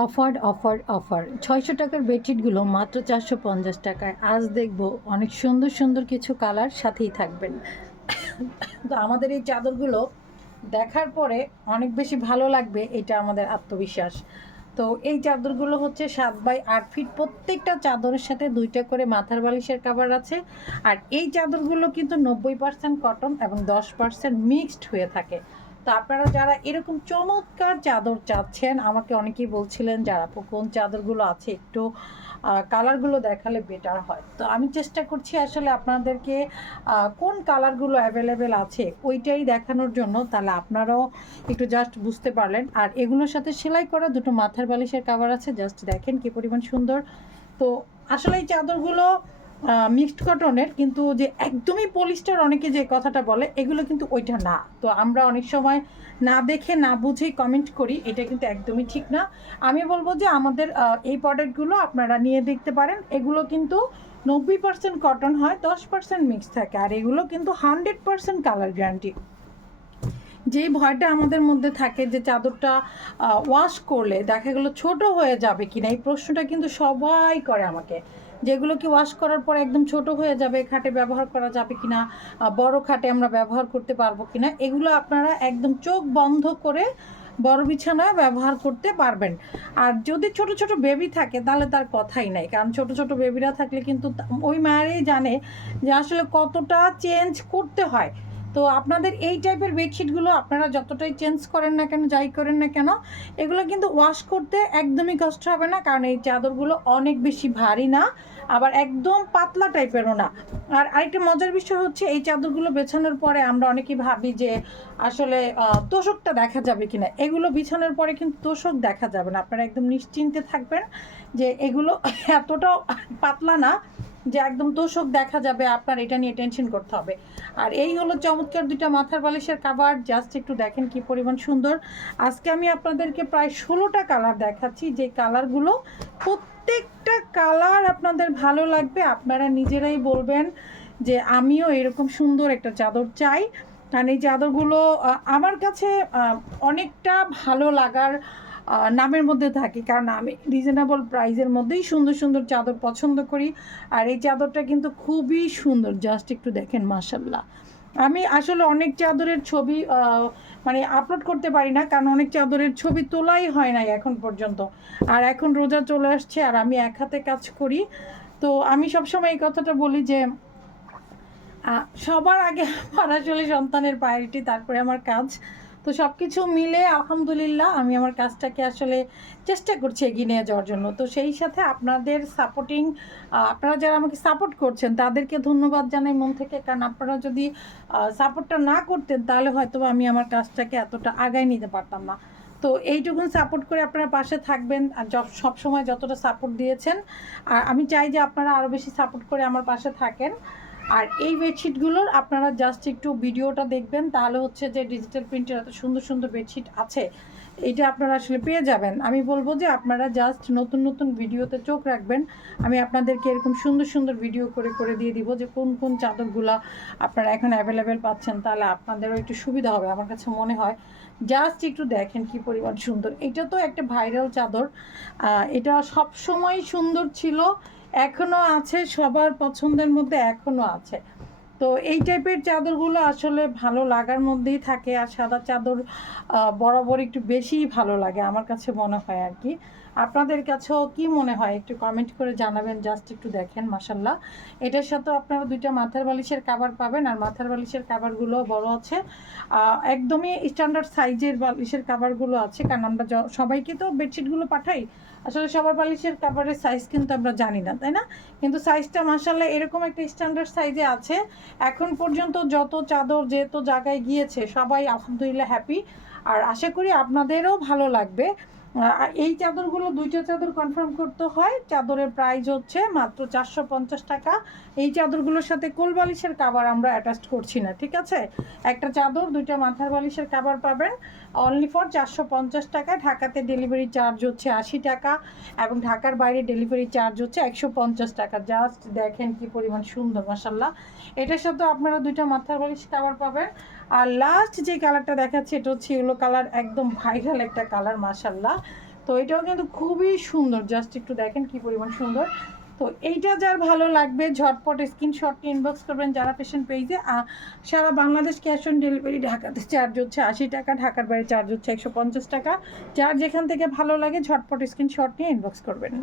Offer offer offer 600 টাকার বেডশিটগুলো মাত্র 450 টাকায়। আজ দেখবো অনেক সুন্দর সুন্দর কিছু কালার, সাথেই থাকবেন। তো আমাদের এই চাদরগুলো দেখার পরে অনেক বেশি ভালো লাগবে, এটা আমাদের আত্মবিশ্বাস। তো এই চাদরগুলো হচ্ছে 7 বাই 8 ফিট, প্রত্যেকটা চাদরের সাথে 2টা করে মাথার বালিশের কাভার আছে। আর এই চাদরগুলো কিন্তু 90% কটন এবং 10% মিক্সড হয়ে থাকে। তো আপনারা যারা এরকম চমৎকার চাদর চাচ্ছেন, আমাকে অনেকেই বলছিলেন যারা কোন চাদরগুলো আছে একটু কালারগুলো দেখালে বেটার হয়। তো আমি চেষ্টা করছি আসলে আপনাদেরকে কোন কালারগুলো অ্যাভেলেবেল আছে ওইটাই দেখানোর জন্য, তাহলে আপনারাও একটু জাস্ট বুঝতে পারলেন। আর এগুলোর সাথে সেলাই করা দুটো মাথার বালিশের কাভার আছে, জাস্ট দেখেন কি পরিমাণ সুন্দর। তো আসলে এই চাদরগুলো মিক্সড কটনের, কিন্তু যে একদমই পলিস্টার অনেকে যে কথাটা বলে, এগুলো কিন্তু ওইটা না। তো আমরা অনেক সময় না দেখে না বুঝেই কমেন্ট করি, এটা কিন্তু একদমই ঠিক না। আমি বলবো যে আমাদের এই প্রোডাক্টগুলো আপনারা নিয়ে দেখতে পারেন। এগুলো কিন্তু 90% কটন হয়, 10% মিক্স থাকে। আর এগুলো কিন্তু 100% কালার গ্যারান্টি। যেই ভয়টা আমাদের মধ্যে থাকে যে চাদরটা ওয়াশ করলে দেখা গেলো ছোট হয়ে যাবে কিনা, এই প্রশ্নটা কিন্তু সবাই করে আমাকে। যেগুলো কি ওয়াশ করার পর একদম ছোট হয়ে যাবে, খাটে ব্যবহার করা যাবে কিনা, বড় খাটে আমরা ব্যবহার করতে পারবো কিনা, এগুলো আপনারা একদম চোখ বন্ধ করে বড় বিছানায় ব্যবহার করতে পারবেন। আর যদি ছোট ছোট বেবি থাকে তাহলে তার কথাই নাই, কারণ ছোট ছোট বেবিরা থাকলে কিন্তু ওই মায়েরই জানে যে আসলে কতটা চেঞ্জ করতে হয়। তো আপনাদের এই টাইপের বেডশিটগুলো আপনারা যতটাই চেঞ্জ করেন না কেন, যাই করেন না কেন, এগুলো কিন্তু ওয়াশ করতে একদমই কষ্ট হবে না, কারণ এই চাদরগুলো অনেক বেশি ভারী না, আবার একদম পাতলা টাইপেরও না। আর আরেকটা মজার বিষয় হচ্ছে, এই চাদরগুলো বেছানোর পরে আমরা অনেকেই ভাবি যে আসলে তোষকটা দেখা যাবে কিনা। এগুলো বিছানোর পরে কিন্তু তোষক দেখা যাবে না, আপনারা একদম নিশ্চিন্তে থাকবেন যে এগুলো এতটাও পাতলা না যে একদম তোষক দেখা যাবে, আপনার এটা নিয়ে টেনশন করতে হবে। আর এই হলো চমৎকার দুইটা মাথার বালিশের কাভার, জাস্ট একটু দেখেন কি পরিমাণ সুন্দর। আজকে আমি আপনাদেরকে প্রায় 16টা কালার দেখাচ্ছি, যে কালারগুলো প্রত্যেকটা কালার আপনাদের ভালো লাগবে। আপনারা নিজেরাই বলবেন যে আমিও এরকম সুন্দর একটা চাদর চাই। কারণ এই চাদরগুলো আমার কাছে অনেকটা ভালো লাগার নামের মধ্যে থাকে, কারণ আমি রিজনেবল প্রাইসের মধ্যেই সুন্দর সুন্দর চাদর পছন্দ করি। আর এই চাদরটা কিন্তু খুবই সুন্দর, জাস্ট একটু দেখেন মাশাল্লাহ। আমি আসলে অনেক চাদরের ছবি মানে আপলোড করতে পারি না, কারণ অনেক চাদরের ছবি তোলাই হয় নাই এখন পর্যন্ত। আর এখন রোজা চলে আসছে, আর আমি এক হাতে কাজ করি। তো আমি সবসময় এই কথাটা বলি যে সবার আগে আমার আসলে সন্তানের প্রায়োরিটি, তারপরে আমার কাজ। তো সব কিছু মিলে আলহামদুলিল্লাহ আমি আমার কাজটাকে আসলে চেষ্টা করছি এগিয়ে নিয়ে যাওয়ার জন্য। তো সেই সাথে আপনাদের সাপোর্টিং, আপনারা যারা আমাকে সাপোর্ট করছেন তাদেরকে ধন্যবাদ জানাই মন থেকে, কারণ আপনারা যদি সাপোর্টটা না করতেন তাহলে হয়তো আমি আমার কাজটাকে এতটা আগায় নিতে পারতাম না। তো এইটুকুন সাপোর্ট করে আপনারা পাশে থাকবেন, আর সব সময় যতটা সাপোর্ট দিয়েছেন, আর আমি চাই যে আপনারা আরও বেশি সাপোর্ট করে আমার পাশে থাকেন। আর এই বেডশিটগুলোর আপনারা জাস্ট একটু ভিডিওটা দেখবেন, তাহলে হচ্ছে যে ডিজিটাল প্রিন্টের এত সুন্দর সুন্দর বেডশিট আছে, এটা আপনারা আসলে পেয়ে যাবেন। আমি বলবো যে আপনারা জাস্ট নতুন নতুন ভিডিওতে চোখ রাখবেন। আমি আপনাদেরকে এরকম সুন্দর সুন্দর ভিডিও করে করে দিয়ে দিব যে কোন কোন চাদরগুলো আপনারা এখন অ্যাভেলেবেল পাচ্ছেন, তাহলে আপনাদেরও একটু সুবিধা হবে আমার কাছে মনে হয়। জাস্ট একটু দেখেন কি পরিমাণ সুন্দর। এটা তো একটা ভাইরাল চাদর, এটা সব সময় সুন্দর ছিল, এখনও আছে, সবার পছন্দের মধ্যে এখনও আছে। তো এই টাইপের চাদরগুলো আসলে ভালো লাগার মধ্যেই থাকে। আর সাদা চাদর বরাবর একটু বেশিই ভালো লাগে আমার কাছে মনে হয় আর কি। আপনাদের কাছেও কি মনে হয় একটু কমেন্ট করে জানাবেন। জাস্ট একটু দেখেন মাশাল্লাহ। এটার সাথেও আপনারা দুইটা মাথার বালিশের কাভার পাবেন, আর মাথার বালিশের কাভারগুলো বড় আছে, একদমই স্ট্যান্ডার্ড সাইজের বালিশের কাভারগুলো আছে, কারণ আমরা সবাইকে তো বেডশিটগুলো পাঠাই, আসলে সবার বালিশের কাভারের সাইজ কিন্তু আমরা জানি না, তাই না? কিন্তু সাইজটা মাশাল্লাহ এরকম একটা স্ট্যান্ডার্ড সাইজে আছে। এখন পর্যন্ত যত চাদর যেহেতু জায়গায় গিয়েছে সবাই আলহামদুলিল্লাহ হ্যাপি, আর আশা করি আপনাদেরও ভালো লাগবে। এই চাদরগুলো দুইটা চাদর কনফার্ম করতে হয়, চাদরের প্রাইস হচ্ছে মাত্র 450 টাকা। এই চাদরগুলোর সাথে কোল বালিশের কাভার আমরা অ্যাটাচ করছি না, ঠিক আছে? একটা চাদর দুইটা মাথার বালিশের কাভার পাবেন অনলি ফর 450 টাকা। ঢাকাতে ডেলিভারি চার্জ হচ্ছে 80 টাকা, এবং ঢাকার বাইরে ডেলিভারি চার্জ হচ্ছে 150 টাকা। জাস্ট দেখেন কি পরিমাণ সুন্দর মাশাল্লাহ। এটার সাথে আপনারা দুইটা মাথার বালিশ কাভার পাবেন। আর লাস্ট যে কালারটা দেখাচ্ছি এটা হচ্ছে ইয়েলো কালার, একদম ভাইরাল একটা কালার মাশাল্লাহ। তো এটাও কিন্তু খুবই সুন্দর, জাস্ট একটু দেখেন কি পরিমাণ সুন্দর। তো এইটা যার ভালো লাগবে ঝটপট স্ক্রিনশট ইনবক্স করবেন যারা ফ্যাশন পেজে। সারা বাংলাদেশ ক্যাশ অন ডেলিভারি, ঢাকাতে চার্জ হচ্ছে 80 টাকা, ঢাকার বাইরে চার্জ হচ্ছে 150 টাকা। যার যেখান থেকে ভালো লাগে ঝটপট স্ক্রিনশট নিয়ে ইনবক্স করবেন।